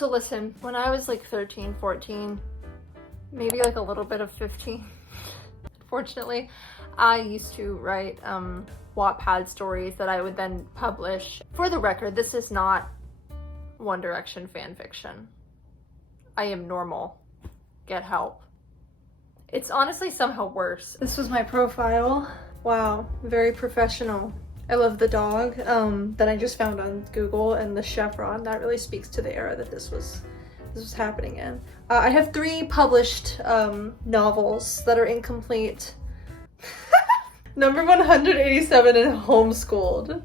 So listen, when I was like 13, 14, maybe like a little bit of 15, fortunately, I used to write wattpad stories that I would then publish. For the record, this is not One Direction fan fiction. I am normal. Get help. It's honestly somehow worse. This was my profile. Wow, very professional. I love the dog that I just found on Google, and the chevron. That really speaks to the era that this was happening in. I have 3 published novels that are incomplete. Number 187 in homeschooled.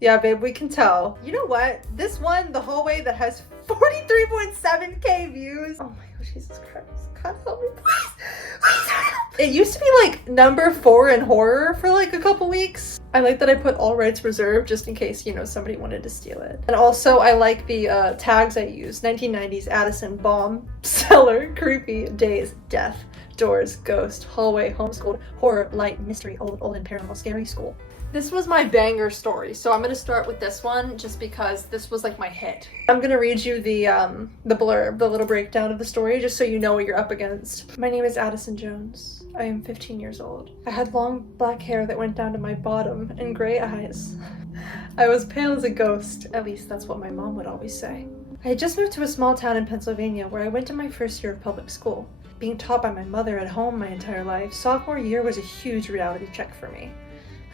Yeah, babe, we can tell. You know what? This one, The Hallway, that has 43.7k views. Oh my gosh, Jesus Christ. God help me, please. Please help. It used to be like number 4 in horror for like a couple weeks. I like that I put all rights reserved just in case, you know, somebody wanted to steal it. And also I like the tags I use. 1990s, Addison, bomb, cellar, creepy, days, death, doors, ghost, hallway, homeschooled, horror, light, mystery, old and paranormal, scary, school. This was my banger story, so I'm gonna start with this one just because this was like my hit. I'm gonna read you the blurb, the little breakdown of the story, just so you know what you're up against. My name is Addison Jones. I am 15 years old. I had long black hair that went down to my bottom and gray eyes. I was pale as a ghost, at least that's what my mom would always say. I had just moved to a small town in Pennsylvania where I went to my first year of public school. Being taught by my mother at home my entire life, sophomore year was a huge reality check for me.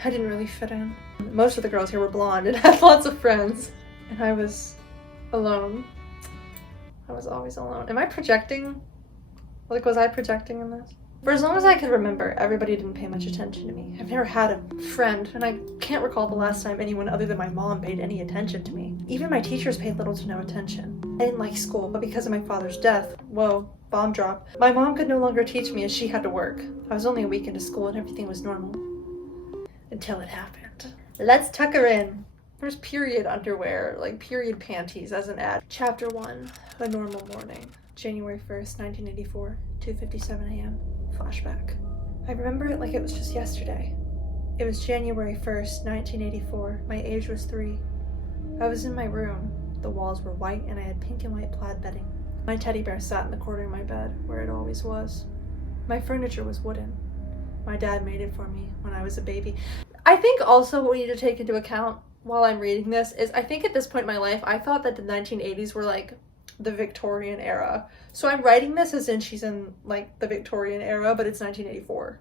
I didn't really fit in. Most of the girls here were blonde and had lots of friends. And I was alone. I was always alone. Am I projecting? Like, was I projecting in this? For as long as I could remember, everybody didn't pay much attention to me. I've never had a friend, and I can't recall the last time anyone other than my mom paid any attention to me. Even my teachers paid little to no attention. I didn't like school, but because of my father's death, whoa, bomb drop, my mom could no longer teach me as she had to work. I was only a week into school and everything was normal. Until it happened. Let's tuck her in. There's period underwear, like period panties as an ad. Chapter 1, A Normal Morning. January 1st, 1984, 2:57 a.m. Flashback. I remember it like it was just yesterday. It was January 1st, 1984. My age was 3. I was in my room. The walls were white and I had pink and white plaid bedding. My teddy bear sat in the corner of my bed, where it always was. My furniture was wooden. My dad made it for me when I was a baby. I think also what we need to take into account while I'm reading this is I think at this point in my life, I thought that the 1980s were like the Victorian era. So I'm writing this as in she's in like the Victorian era, but it's 1984.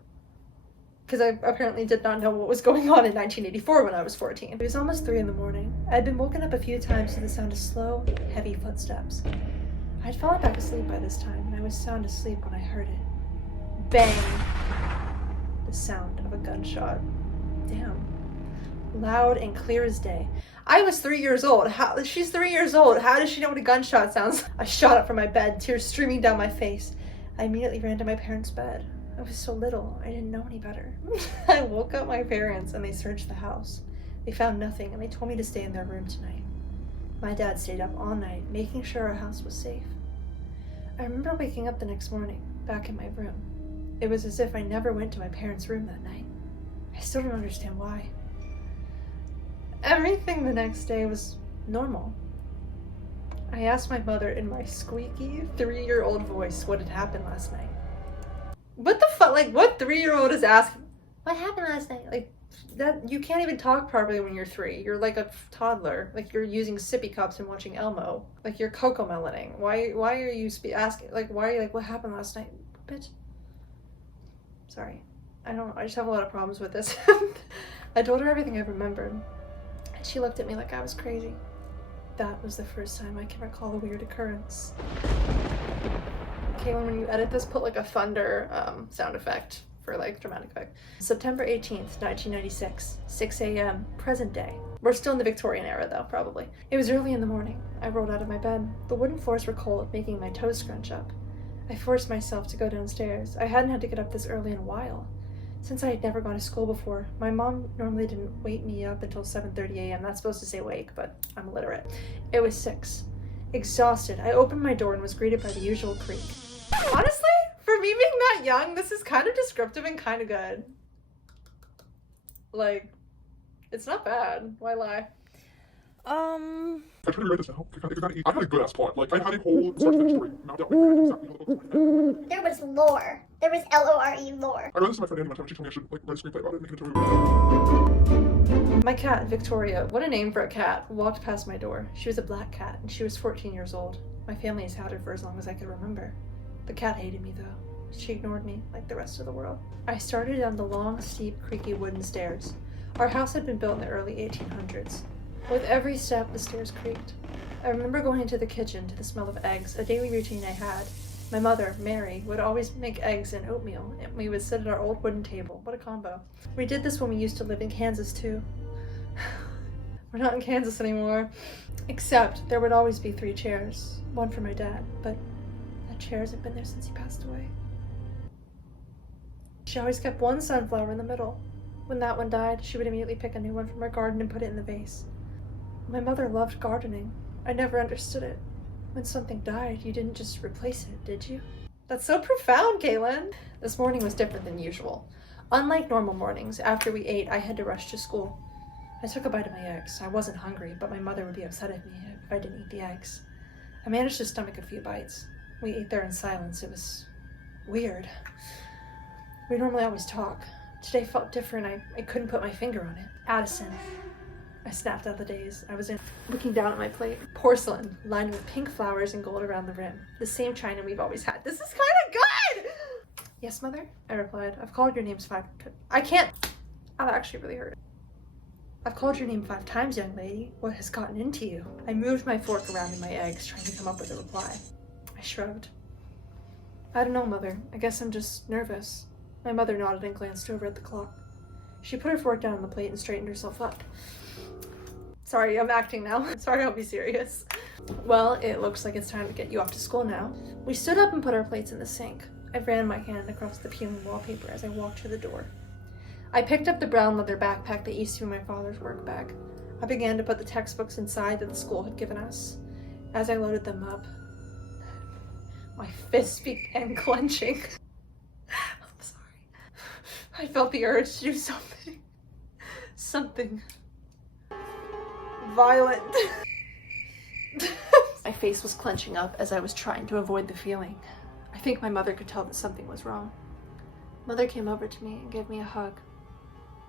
Because I apparently did not know what was going on in 1984 when I was 14. It was almost 3 in the morning. I'd been woken up a few times to the sound of slow, heavy footsteps. I'd fallen back asleep by this time, and I was sound asleep when I heard it. Bang! The sound of a gunshot. Damn. Loud and clear as day. I was 3 years old. She's 3 years old. How does she know what a gunshot sounds? I shot up from my bed, tears streaming down my face. I immediately ran to my parents' bed. I was so little, I didn't know any better. I woke up my parents and they searched the house. They found nothing and they told me to stay in their room tonight. My dad stayed up all night, making sure our house was safe. I remember waking up the next morning, back in my room. It was as if I never went to my parents' room that night. I still don't understand why. Everything the next day was normal. I asked my mother in my squeaky 3-year-old voice what had happened last night. What the fuck? Like, what 3-year-old is asking? What happened last night? Like, that you can't even talk properly when you're 3. You're like a toddler. Like, you're using sippy cups and watching Elmo. Like, you're cocomelloning. Why are you asking? Like, why are you like, what happened last night? Bitch. Sorry. I don't know. I just have a lot of problems with this. I told her everything I remembered. And she looked at me like I was crazy. That was the first time I can recall a weird occurrence. Kaylin, when you edit this, put like a thunder sound effect for like dramatic effect. September 18th, 1996, 6 a.m., present day. We're still in the Victorian era though, probably. It was early in the morning. I rolled out of my bed. The wooden floors were cold, making my toes scrunch up. I forced myself to go downstairs. I hadn't had to get up this early in a while. Since I had never gone to school before, my mom normally didn't wake me up until 7:30 a.m. That's supposed to say wake, but I'm illiterate. It was 6. Exhausted, I opened my door and was greeted by the usual creak. Honestly, for me being that young, this is kind of descriptive and kind of good. Like, it's not bad. Why lie? I tried to rewrite this now. I had a good ass plot. Like, I had a whole start to finish story mapped out. Like, exactly how the book was written. There was lore. There was LORE lore. I read this to my friend Annie one time. She told me I should like write a screenplay about it and make it into a movie. My cat, Victoria, what a name for a cat, walked past my door. She was a black cat, and she was 14 years old. My family has had her for as long as I could remember. The cat hated me, though. She ignored me, like the rest of the world. I started down the long, steep, creaky wooden stairs. Our house had been built in the early 1800s. With every step, the stairs creaked. I remember going into the kitchen to the smell of eggs, a daily routine I had. My mother, Mary, would always make eggs and oatmeal, and we would sit at our old wooden table. What a combo. We did this when we used to live in Kansas, too. We're not in Kansas anymore. Except there would always be 3 chairs. One for my dad, but that chair hasn't been there since he passed away. She always kept one sunflower in the middle. When that one died, she would immediately pick a new one from her garden and put it in the vase. My mother loved gardening. I never understood it. When something died, you didn't just replace it, did you? That's so profound, Kaylin! This morning was different than usual. Unlike normal mornings, after we ate, I had to rush to school. I took a bite of my eggs. I wasn't hungry, but my mother would be upset at me if I didn't eat the eggs. I managed to stomach a few bites. We ate there in silence. It was weird. We normally always talk. Today felt different. I couldn't put my finger on it. Addison. I snapped out the days. I was looking down at my plate. Porcelain, lined with pink flowers and gold around the rim. The same china we've always had. This is kind of good! Yes, Mother? I replied. I've called your names 5 times. I can't. That actually really hurt. I've called your name 5 times, young lady. What has gotten into you? I moved my fork around in my eggs, trying to come up with a reply. I shrugged. I don't know, Mother. I guess I'm just nervous. My mother nodded and glanced over at the clock. She put her fork down on the plate and straightened herself up. Sorry, I'm acting now. Sorry, I'll be serious. Well, it looks like it's time to get you off to school now. We stood up and put our plates in the sink. I ran my hand across the peeling wallpaper as I walked to the door. I picked up the brown leather backpack that used to be my father's work bag. I began to put the textbooks inside that the school had given us. As I loaded them up, my fists began clenching. I'm sorry. I felt the urge to do something. Something violent. My face was clenching up as I was trying to avoid the feeling. I think my mother could tell that something was wrong. Mother came over to me and gave me a hug.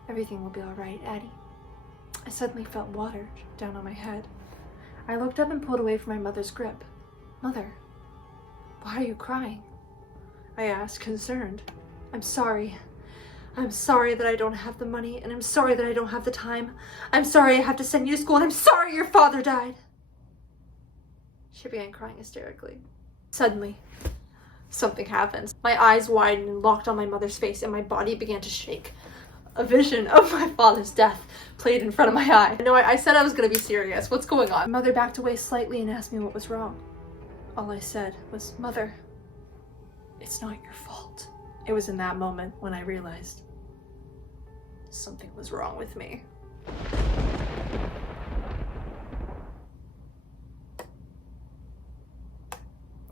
Everything will be all right, Addie. I suddenly felt water down on my head. I looked up and pulled away from my mother's grip. Mother, why are you crying? I asked, concerned. I'm sorry. I'm sorry that I don't have the money, and I'm sorry that I don't have the time. I'm sorry I have to send you to school, and I'm sorry your father died. She began crying hysterically. Suddenly, something happened. My eyes widened and locked on my mother's face, and my body began to shake. A vision of my father's death played in front of my eye. No, I said I was going to be serious. What's going on? Mother backed away slightly and asked me what was wrong. All I said was, Mother, it's not your fault. It was in that moment when I realized something was wrong with me.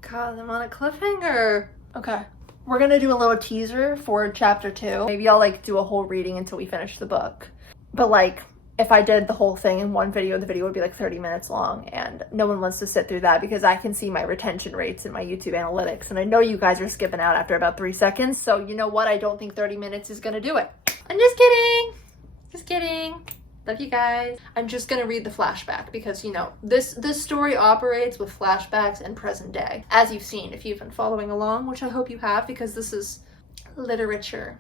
God, I'm on a cliffhanger. Okay, we're gonna do a little teaser for chapter 2. Maybe I'll like do a whole reading until we finish the book. But like, if I did the whole thing in one video, the video would be like 30 minutes long, and no one wants to sit through that because I can see my retention rates in my YouTube analytics, and I know you guys are skipping out after about 3 seconds, so you know what? I don't think 30 minutes is gonna do it. I'm just kidding. Just kidding. Love you guys. I'm just gonna read the flashback because, you know, this story operates with flashbacks and present day, as you've seen if you've been following along, which I hope you have because this is literature.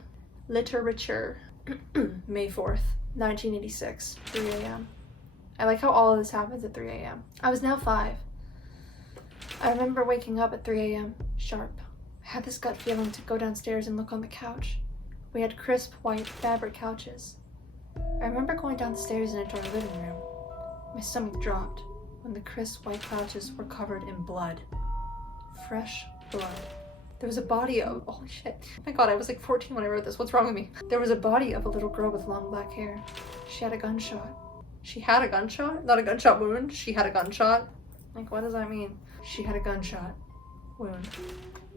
May 4th. 1986, 3 a.m. I like how all of this happens at 3 a.m. I was now 5. I remember waking up at 3 a.m. sharp. I had this gut feeling to go downstairs and look on the couch. We had crisp white fabric couches. I remember going down the stairs and into our living room. My stomach dropped when the crisp white couches were covered in blood. Fresh blood. There was a body of, holy shit. Oh my god, I was like 14 when I wrote this. What's wrong with me? There was a body of a little girl with long black hair. She had a gunshot. She had a gunshot? Not a gunshot wound. She had a gunshot. Like, what does that mean? She had a gunshot wound.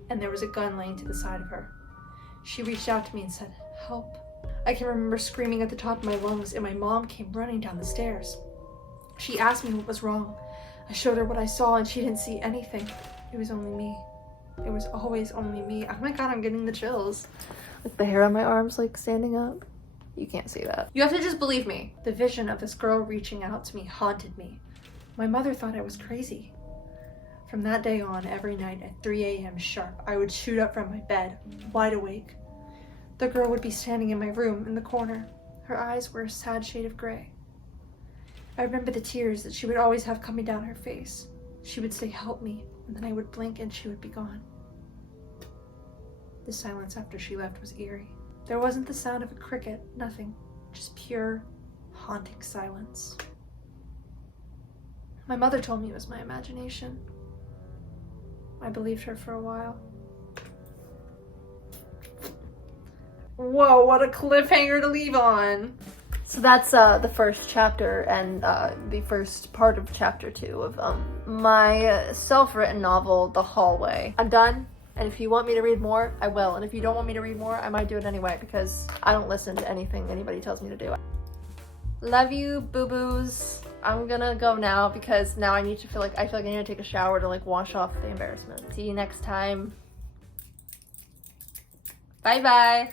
And there was a gun laying to the side of her. She reached out to me and said, help. I can remember screaming at the top of my lungs, and my mom came running down the stairs. She asked me what was wrong. I showed her what I saw and she didn't see anything. It was only me. It was always only me. Oh my god, I'm getting the chills. Like the hair on my arms like standing up. You can't see that. You have to just believe me. The vision of this girl reaching out to me haunted me. My mother thought I was crazy. From that day on, every night at 3 a.m. sharp, I would shoot up from my bed, wide awake. The girl would be standing in my room in the corner. Her eyes were a sad shade of gray. I remember the tears that she would always have coming down her face. She would say, "Help me," and then I would blink and she would be gone. The silence after she left was eerie. There wasn't the sound of a cricket, nothing, just pure, haunting silence. My mother told me it was my imagination. I believed her for a while. Whoa, what a cliffhanger to leave on! So that's the first chapter and the first part of chapter 2 of my self-written novel, The Hallway. I'm done, and if you want me to read more, I will. And if you don't want me to read more, I might do it anyway because I don't listen to anything anybody tells me to do. Love you, boo-boos. I'm gonna go now because now I feel like I need to take a shower to like wash off the embarrassment. See you next time. Bye bye.